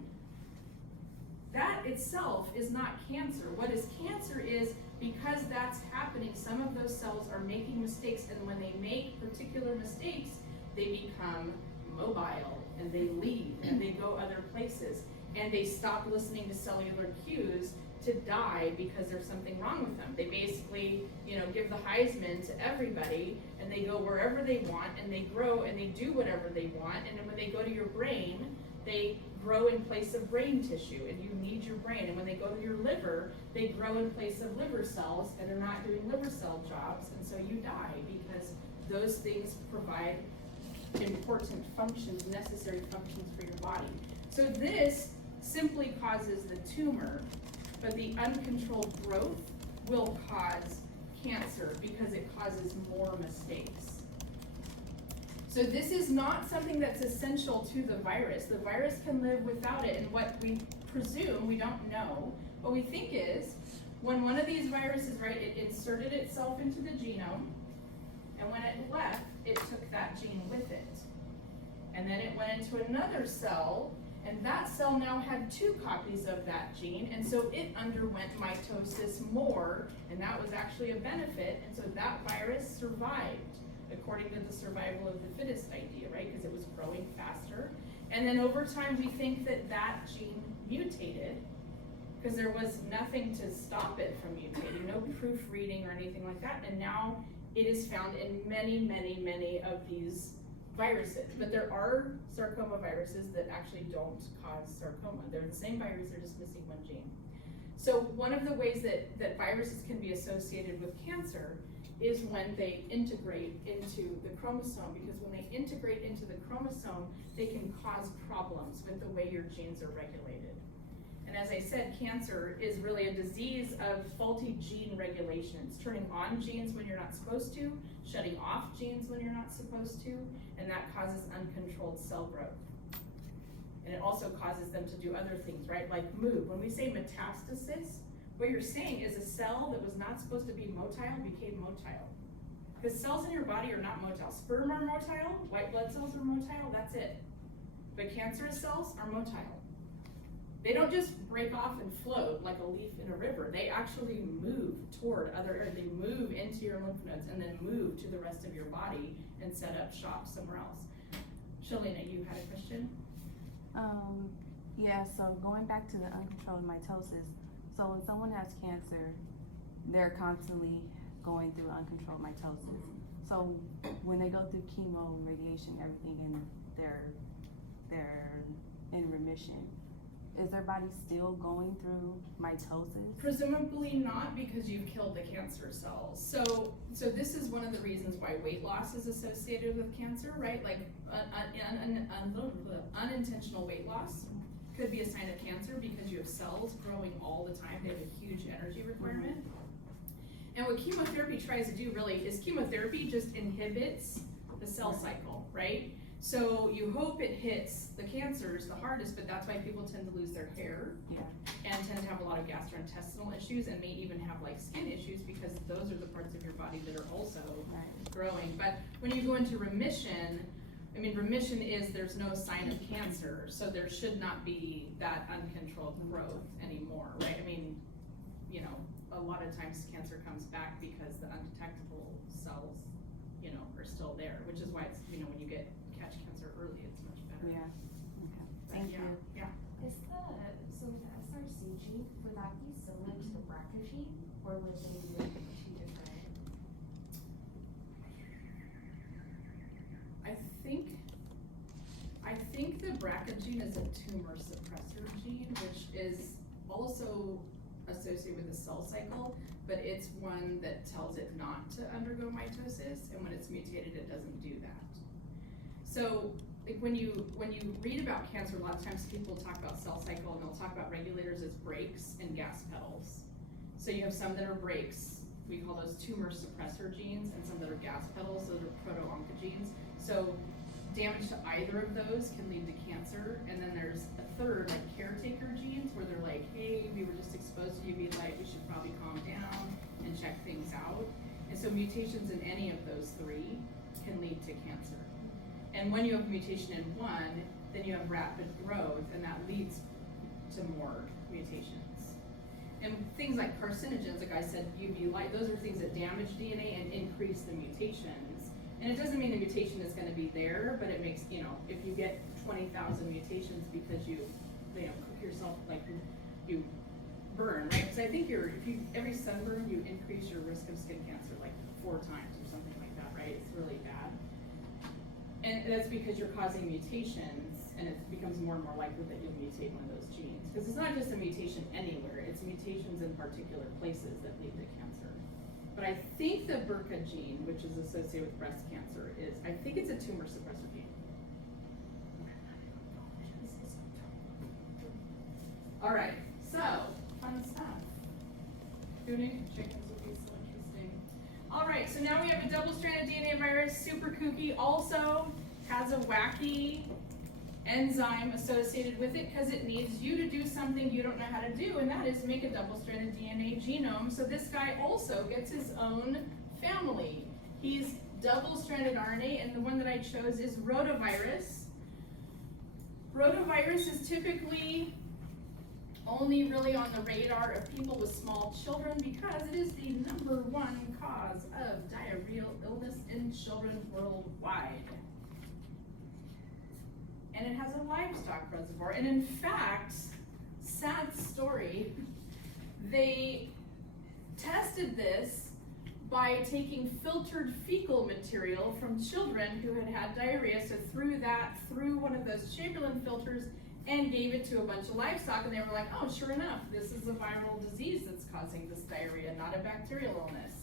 That itself is not cancer. What is cancer is because that's happening, some of those cells are making mistakes, and when they make particular mistakes, they become mobile, and they leave, and they go other places, and they stop listening to cellular cues to die because there's something wrong with them. They basically, give the Heisman to everybody, and they go wherever they want, and they grow, and they do whatever they want, and then when they go to your brain, they grow in place of brain tissue, and you need your brain. And when they go to your liver, they grow in place of liver cells, and they're not doing liver cell jobs, and so you die because those things provide important functions, necessary functions for your body. So this simply causes the tumor, but the uncontrolled growth will cause cancer because it causes more mistakes. So this is not something that's essential to the virus. The virus can live without it, and what we presume, we don't know, what we think is, when one of these viruses, right, it inserted itself into the genome, and when it left, it took that gene with it. And then it went into another cell, and that cell now had 2 copies of that gene, and so it underwent mitosis more, and that was actually a benefit, and so that virus survived, according to the survival of the fittest idea, right? Because it was growing faster. And then over time, we think that that gene mutated because there was nothing to stop it from mutating, no proofreading or anything like that. And now it is found in many, many, many of these viruses. But there are sarcoma viruses that actually don't cause sarcoma. They're the same virus, they're just missing one gene. So one of the ways that viruses can be associated with cancer is when they integrate into the chromosome, because when they integrate into the chromosome, they can cause problems with the way your genes are regulated. And as I said, cancer is really a disease of faulty gene regulation. It's turning on genes when you're not supposed to, shutting off genes when you're not supposed to, and that causes uncontrolled cell growth. And it also causes them to do other things, right? Like move. When we say metastasis, what you're saying is a cell that was not supposed to be motile became motile. Because cells in your body are not motile. Sperm are motile, white blood cells are motile, that's it. But cancerous cells are motile. They don't just break off and float like a leaf in a river. They actually move toward other areas. They move into your lymph nodes and then move to the rest of your body and set up shop somewhere else. Shalina, you had a question? Yeah, so going back to the uncontrolled mitosis, so when someone has cancer, they're constantly going through uncontrolled mitosis. So when they go through chemo, radiation, everything, and they're in remission, is their body still going through mitosis? Presumably not, because you've killed the cancer cells. So this is one of the reasons why weight loss is associated with cancer, right? Like unintentional weight loss could be a sign of cancer because you have cells growing all the time. They have a huge energy requirement. And what chemotherapy tries to do really is chemotherapy just inhibits the cell cycle, right? So you hope it hits the cancers the hardest, but that's why people tend to lose their hair. Yeah. And tend to have a lot of gastrointestinal issues and may even have like skin issues because those are the parts of your body that are also growing. But when you go into remission, I mean, remission is there's no sign of cancer, so there should not be that uncontrolled growth anymore, right? I mean, you know, a lot of times cancer comes back because the undetectable cells, you know, are still there, which is why it's, you know, when you catch cancer early, it's much better. Yeah. Okay. But Thank you. Yeah. Is so the SRC gene, would that be similar to the BRCA gene, or would they be like two different? I think the BRCA gene is a tumor suppressor gene, which is also associated with the cell cycle, but it's one that tells it not to undergo mitosis, and when it's mutated, it doesn't do that. So, like when you read about cancer, a lot of times people talk about cell cycle, and they'll talk about regulators as brakes and gas pedals. So you have some that are brakes, we call those tumor suppressor genes, and some that are gas pedals, those are proto-oncogenes. So damage to either of those can lead to cancer, and then there's a third, like caretaker genes, where they're like, hey, we were just exposed to UV light, we should probably calm down and check things out. And so mutations in any of those three can lead to cancer. And when you have a mutation in one, then you have rapid growth, and that leads to more mutations. And things like carcinogens, like I said, UV light, those are things that damage DNA and increase the mutations. And it doesn't mean the mutation is going to be there, but it makes, you know, if you get 20,000 mutations because you know, cook yourself, like you burn, right? Because I think every sunburn, you increase your risk of skin cancer like 4 times or something like that, right? It's really bad. And that's because you're causing mutations, and it becomes more and more likely that you'll mutate one of those genes. Because it's not just a mutation anywhere, it's mutations in particular places that lead to cancer. But I think the BRCA gene, which is associated with breast cancer, I think it's a tumor suppressor gene. All right, so, fun stuff. Tuning chickens would be so interesting. All right, so now we have a double-stranded DNA virus, super kooky, also has a wacky enzyme associated with it because it needs you to do something you don't know how to do, and that is make a double-stranded DNA genome. So this guy also gets his own family. He's double-stranded RNA, and the one that I chose is rotavirus. Rotavirus is typically only really on the radar of people with small children because it is the #1 cause of diarrheal illness in children worldwide. And it has a livestock reservoir. And in fact, sad story, they tested this by taking filtered fecal material from children who had had diarrhea, so through one of those Chamberlain filters, and gave it to a bunch of livestock, and they were like, oh, sure enough, this is a viral disease that's causing this diarrhea, not a bacterial illness.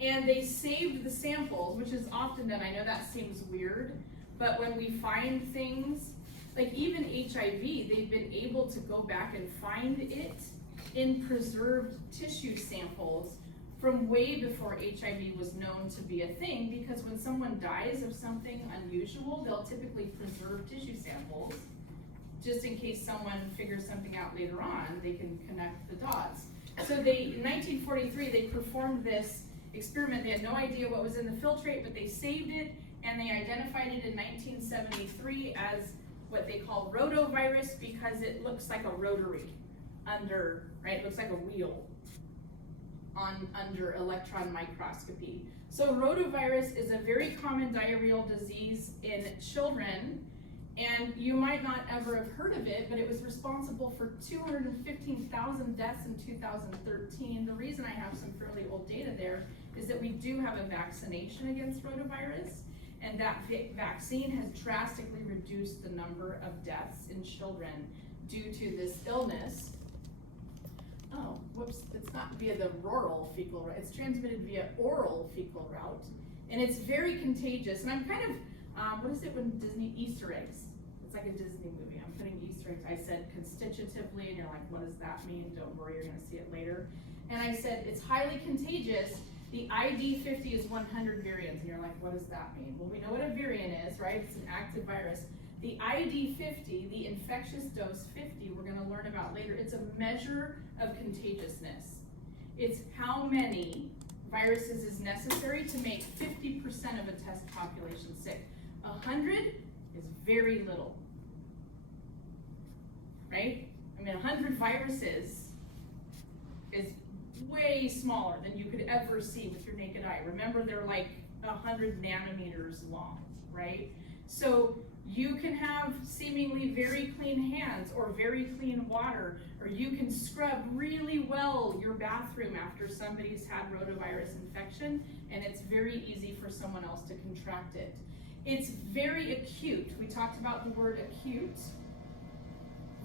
And they saved the samples, which is often done. I know that seems weird, but when we find things, like even HIV, they've been able to go back and find it in preserved tissue samples from way before HIV was known to be a thing, because when someone dies of something unusual, they'll typically preserve tissue samples just in case someone figures something out later on, they can connect the dots. So in 1943, they performed this experiment. They had no idea what was in the filtrate, but they saved it, and they identified it in 1973 as what they call rotavirus because it looks like a rotary under, right? It looks like a wheel under electron microscopy. So rotavirus is a very common diarrheal disease in children, And you might not ever have heard of it, but it was responsible for 215,000 deaths in 2013. The reason I have some fairly old data there is that we do have a vaccination against rotavirus, and that vaccine has drastically reduced the number of deaths in children due to this illness. Oh, whoops, it's not via the rural fecal route, it's transmitted via oral fecal route, and it's very contagious. And I'm kind of, what is it when Disney, Easter eggs? It's like a Disney movie, I'm putting Easter eggs. I said constitutively, and you're like, what does that mean? Don't worry, you're gonna see it later. And I said, it's highly contagious. The ID50 is 100 virions, and you're like, what does that mean? Well, we know what a virion is, right? It's an active virus. The ID50, the infectious dose 50, we're gonna learn about later. It's a measure of contagiousness. It's how many viruses is necessary to make 50% of a test population sick. 100 is very little, right? I mean, 100 viruses is way smaller than you could ever see with your naked eye. Remember, they're like 100 nanometers long, right? So you can have seemingly very clean hands or very clean water, or you can scrub really well your bathroom after somebody's had rotavirus infection, and it's very easy for someone else to contract it. It's very acute. We talked about the word acute.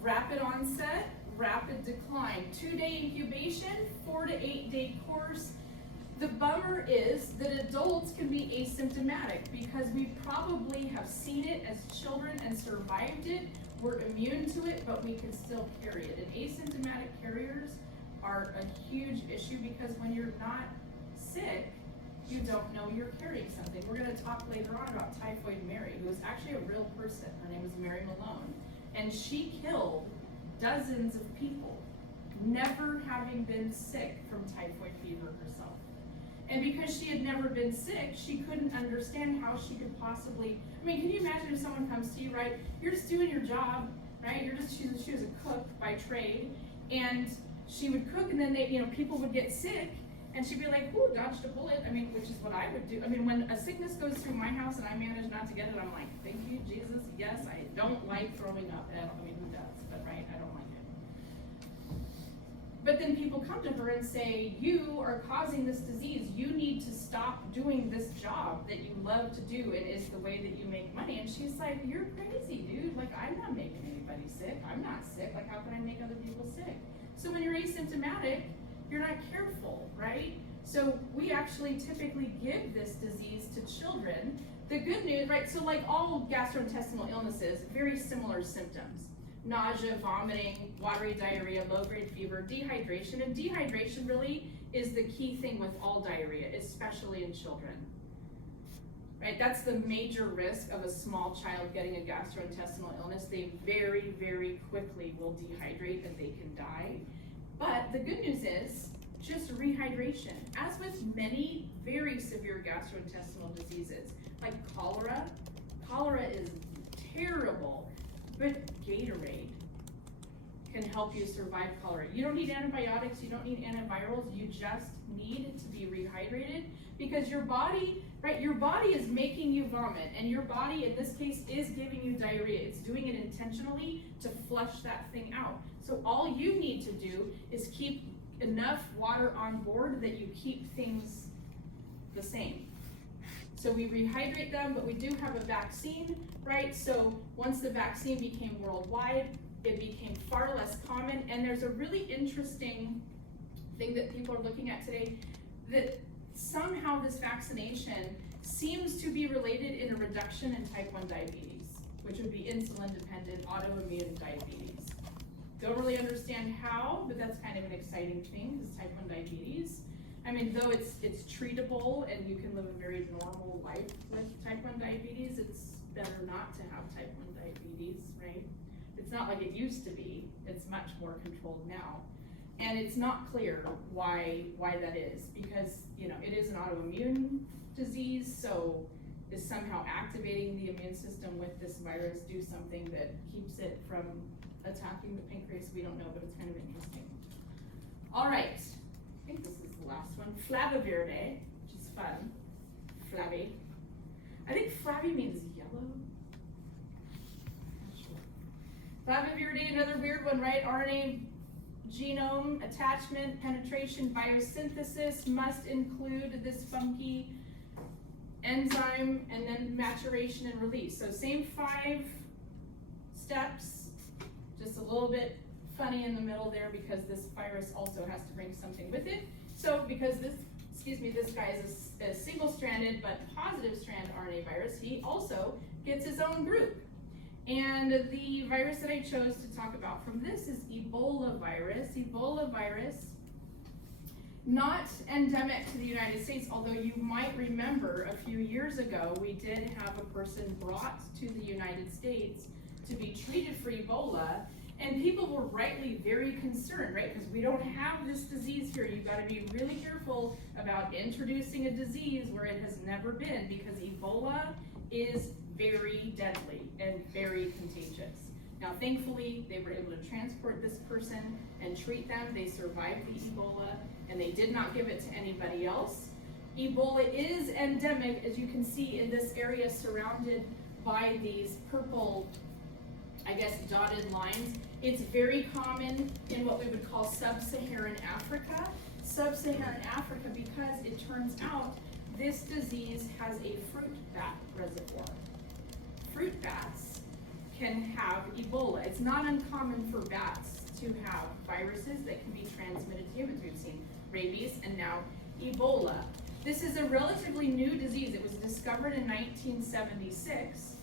Rapid onset, rapid decline. 2-day incubation, 4 to 8 day course. The bummer is that adults can be asymptomatic because we probably have seen it as children and survived it. We're immune to it, but we can still carry it. And asymptomatic carriers are a huge issue because when you're not sick, you don't know you're carrying something. We're gonna talk later on about Typhoid Mary, who was actually a real person. Her name was Mary Malone. And she killed dozens of people, never having been sick from typhoid fever herself. And because she had never been sick, she couldn't understand how she could possibly, I mean, can you imagine if someone comes to you, right? You're just doing your job, right? She was a cook by trade, and she would cook, and then people would get sick, and she'd be like, ooh, dodged a bullet. I mean, which is what I would do. I mean, when a sickness goes through my house and I manage not to get it, I'm like, thank you, Jesus. Yes, I don't like throwing up. I mean, who does? But right, I don't like it. But then people come to her and say, you are causing this disease. You need to stop doing this job that you love to do and is the way that you make money. And she's like, you're crazy, dude. Like, I'm not making anybody sick. I'm not sick. Like, how can I make other people sick? So when you're asymptomatic, you're not careful, right? So we actually typically give this disease to children. The good news, right, so like all gastrointestinal illnesses, very similar symptoms. Nausea, vomiting, watery diarrhea, low-grade fever, dehydration. And dehydration really is the key thing with all diarrhea, especially in children. Right, that's the major risk of a small child getting a gastrointestinal illness. They very, very quickly will dehydrate and they can die. But the good news is just rehydration. As with many very severe gastrointestinal diseases, like cholera is terrible, but Gatorade can help you survive cholera. You don't need antibiotics, you don't need antivirals, you just need to be rehydrated because your body, right, your body is making you vomit, and your body in this case is giving you diarrhea. It's doing it intentionally to flush that thing out. So all you need to do is keep enough water on board that you keep things the same. So we rehydrate them, but we do have a vaccine, right? So once the vaccine became worldwide, it became far less common. And there's a really interesting thing that people are looking at today, that somehow this vaccination seems to be related in a reduction in type 1 diabetes, which would be insulin-dependent autoimmune diabetes. Don't really understand how, but that's kind of an exciting thing, is type 1 diabetes. I mean, though it's treatable and you can live a very normal life with type 1 diabetes, it's better not to have type 1 diabetes, right? It's not like it used to be. It's much more controlled now. And it's not clear why that is, because it is an autoimmune disease, so is somehow activating the immune system with this virus do something that keeps it from attacking the pancreas? We don't know, but it's kind of interesting. All right, I think this is the last one. Flaviverde, which is fun. Flabby. I think flabby means yellow. Claviviridae, another weird one, right? RNA genome attachment, penetration, biosynthesis must include this funky enzyme, and then maturation and release. So same 5 steps, just a little bit funny in the middle there because this virus also has to bring something with it. So because this guy is a single-stranded but positive strand RNA virus, he also gets his own group. And the virus that I chose to talk about from this is Ebola virus. Ebola virus, not endemic to the United States, although you might remember a few years ago, we did have a person brought to the United States to be treated for Ebola, and people were rightly very concerned, right? Because we don't have this disease here. You've got to be really careful about introducing a disease where it has never been, because Ebola is very deadly and very contagious. Now, thankfully, they were able to transport this person and treat them. They survived the Ebola, and they did not give it to anybody else. Ebola is endemic, as you can see in this area surrounded by these purple, I guess, dotted lines. It's very common in what we would call sub-Saharan Africa. Sub-Saharan Africa, because it turns out this disease has a fruit bat reservoir. Fruit bats can have Ebola. It's not uncommon for bats to have viruses that can be transmitted to humans. We've seen rabies and now Ebola. This is a relatively new disease. It was discovered in 1976,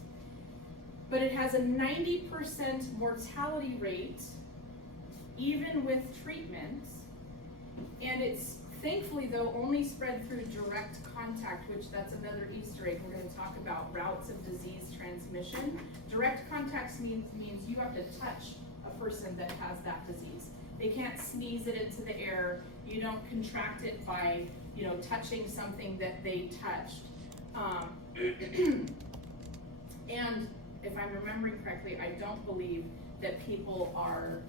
but it has a 90% mortality rate, even with treatment, and it's thankfully, though, only spread through direct contact, which that's another Easter egg. We're going to talk about routes of disease transmission. Direct contact means you have to touch a person that has that disease. They can't sneeze it into the air. You don't contract it by, touching something that they touched. And if I'm remembering correctly, I don't believe that people are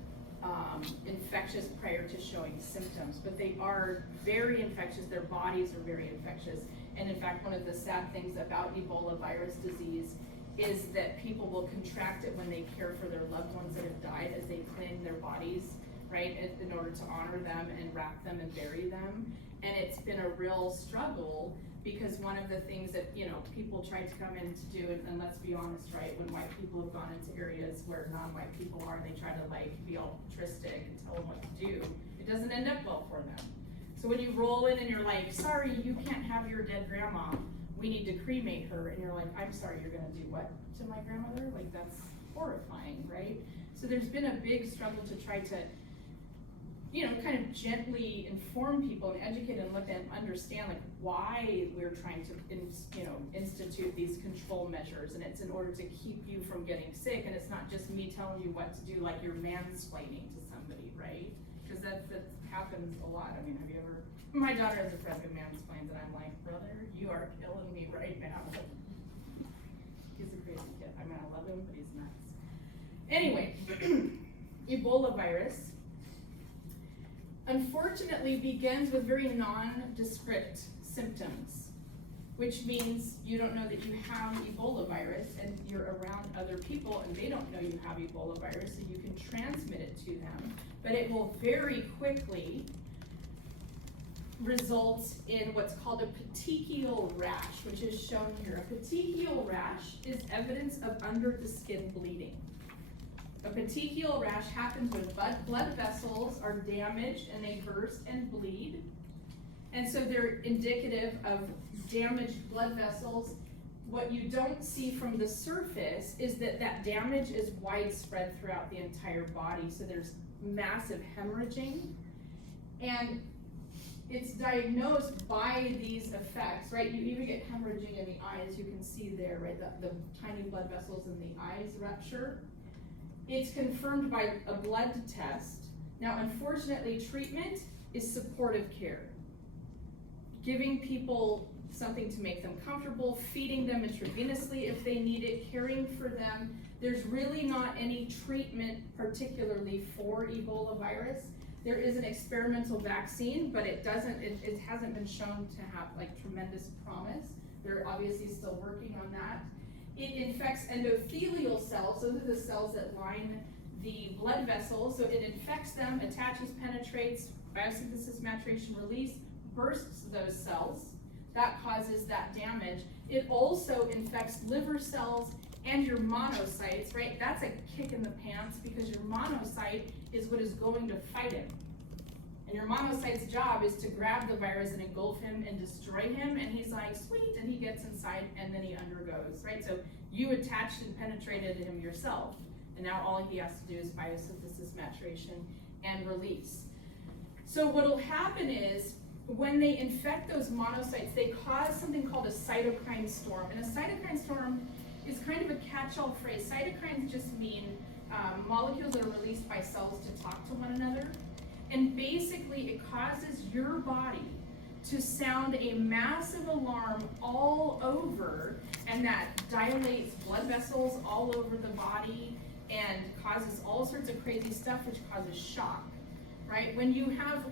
infectious prior to showing symptoms, but they are very infectious. Their bodies are very infectious. And in fact, one of the sad things about Ebola virus disease is that people will contract it when they care for their loved ones that have died, as they clean their bodies, right, in order to honor them and wrap them and bury them. And it's been a real struggle, because one of the things that, people try to come in to do, and let's be honest, right, when white people have gone into areas where non-white people are, they try to be altruistic and tell them what to do. It doesn't end up well for them. So when you roll in and you're like, sorry, you can't have your dead grandma, we need to cremate her, and you're like, I'm sorry, you're gonna do what to my grandmother? Like, that's horrifying, right? So there's been a big struggle to try to kind of gently inform people and educate and let them understand why we're trying to institute these control measures, and it's in order to keep you from getting sick, and it's not just me telling you what to do, like you're mansplaining to somebody, right? Because that happens a lot. I mean, have you ever? My daughter has a friend who mansplains, and I'm like, brother, you are killing me right now. He's a crazy kid. I mean, I love him, but he's nuts. Anyway, Ebola virus, unfortunately, begins with very nondescript symptoms, which means you don't know that you have Ebola virus, and you're around other people and they don't know you have Ebola virus, so you can transmit it to them. But it will very quickly result in what's called a petechial rash, which is shown here. A petechial rash is evidence of under the skin bleeding. A petechial rash happens when blood vessels are damaged and they burst and bleed. And so they're indicative of damaged blood vessels. What you don't see from the surface is that damage is widespread throughout the entire body. So there's massive hemorrhaging. And it's diagnosed by these effects, right? You even get hemorrhaging in the eyes, you can see there, right? The tiny blood vessels in the eyes rupture. It's confirmed by a blood test. Now, unfortunately, treatment is supportive care. Giving people something to make them comfortable, feeding them intravenously if they need it, caring for them. There's really not any treatment particularly for Ebola virus. There is an experimental vaccine, but it hasn't been shown to have tremendous promise. They're obviously still working on that. It infects endothelial cells. Those are the cells that line the blood vessels, so it infects them, attaches, penetrates, biosynthesis, maturation, release, bursts those cells. That causes that damage. It also infects liver cells and your monocytes, right? That's a kick in the pants because your monocyte is what is going to fight him. And your monocyte's job is to grab the virus and engulf him and destroy him, and he's like, sweet, and he gets inside and then he undergoes, right? So you attached and penetrated him yourself, and now all he has to do is biosynthesis, maturation, and release. So what'll happen is, when they infect those monocytes, they cause something called a cytokine storm, and a cytokine storm is kind of a catch-all phrase. Cytokines just mean molecules that are released by cells to talk to one another. And basically, it causes your body to sound a massive alarm all over, and that dilates blood vessels all over the body and causes all sorts of crazy stuff, which causes shock, right? When you have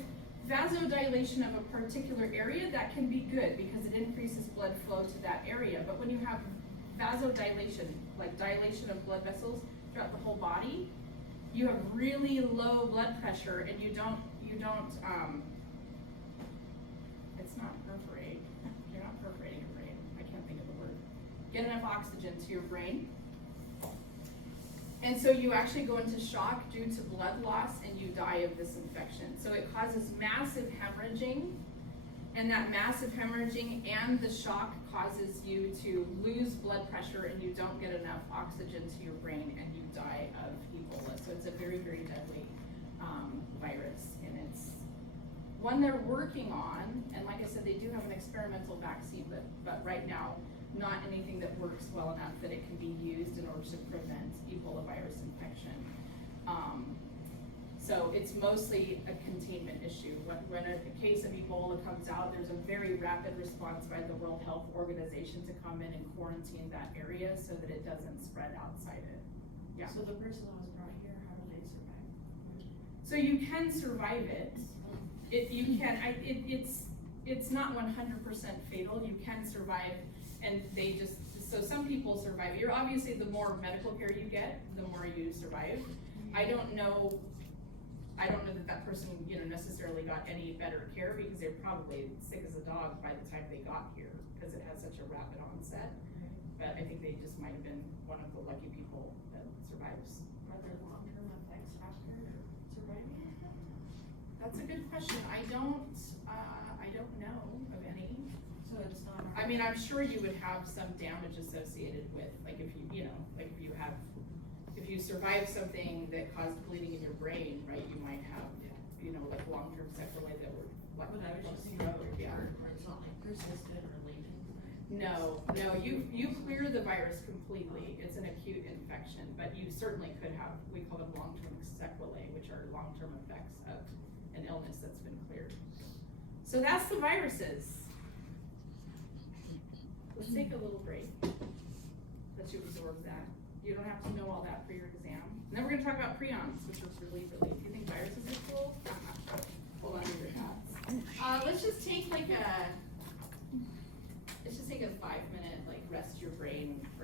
vasodilation of a particular area, that can be good because it increases blood flow to that area. But when you have vasodilation, like dilation of blood vessels throughout the whole body, you have really low blood pressure, and you don't, it's not perforate, you're not perforating your brain, I can't think of the word. Get enough oxygen to your brain. And so you actually go into shock due to blood loss and you die of this infection. So it causes massive hemorrhaging, and that massive hemorrhaging and the shock causes you to lose blood pressure and you don't get enough oxygen to your brain and you die of Ebola. So it's a very, very deadly virus, and it's one they're working on. And like I said, they do have an experimental vaccine, but right now, not anything that works well enough that it can be used in order to prevent Ebola virus infection. So it's mostly a containment issue. When a case of Ebola comes out, there's a very rapid response by the World Health Organization to come in and quarantine that area so that it doesn't spread outside it. Yeah. So the person that was brought here, how do they survive? So you can survive it. It's not 100% fatal. You can survive, and so some people survive. You're obviously, the more medical care you get, the more you survive. I don't know that person, necessarily got any better care because they're probably sick as a dog by the time they got here because it has such a rapid onset. But I think they just might have been one of the lucky people that survives. Are there long-term effects after surviving? That's a good question. I don't know of any. So it's not. I mean, I'm sure you would have some damage associated with, like if you survive something that caused bleeding in your brain, right? You might have, like long-term sequelae that were like. But I was just thinking stroke, where yeah. it's not like persistent or latent. No, you clear the virus completely. It's an acute infection, but you certainly could have, we call them long-term sequelae, which are long-term effects of an illness that's been cleared. So that's the viruses. Let's take a little break. Let you absorb that. You don't have to know all that for your exam. And then we're gonna talk about prions, which is really, if you think viruses are cool, hold on to your hats. Let's just take a 5-minute, rest your brain break.